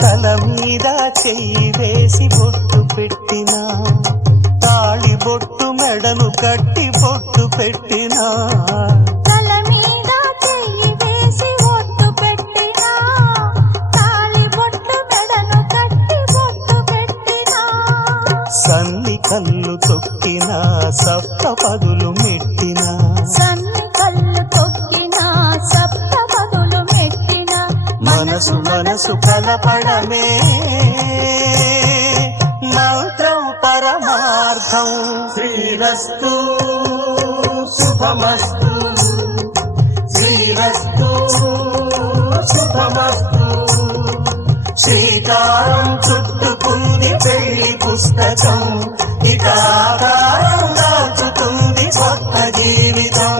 తల మీద చెయ్యి వేసి బొట్టు పెట్టినా, తాళి బొట్టు మెడను కట్టి బొట్టు పెట్టినా, తల మీద చెయ్యి వేసి బొట్టు పెట్టినా, తాళి బొట్టు మెడను కట్టి బొట్టు పెట్టినా, సన్ని కళ్ళు తొక్కినా సప్త పదులు మెట్టినా, సన్ని కళ్ళు తొక్కినా సప్త పదులు మెట్టినా, మనసు మనసు కలపడమే మంత్రం పరమార్థం. శ్రీరస్తు శుభమస్తు, శ్రీరస్తు శుభమస్తు. శ్రీకారం చుట్టుకుంది పెళ్లి పుస్తకం, ఇక ఆకారం దాచుతుంది కొత్త జీవితం.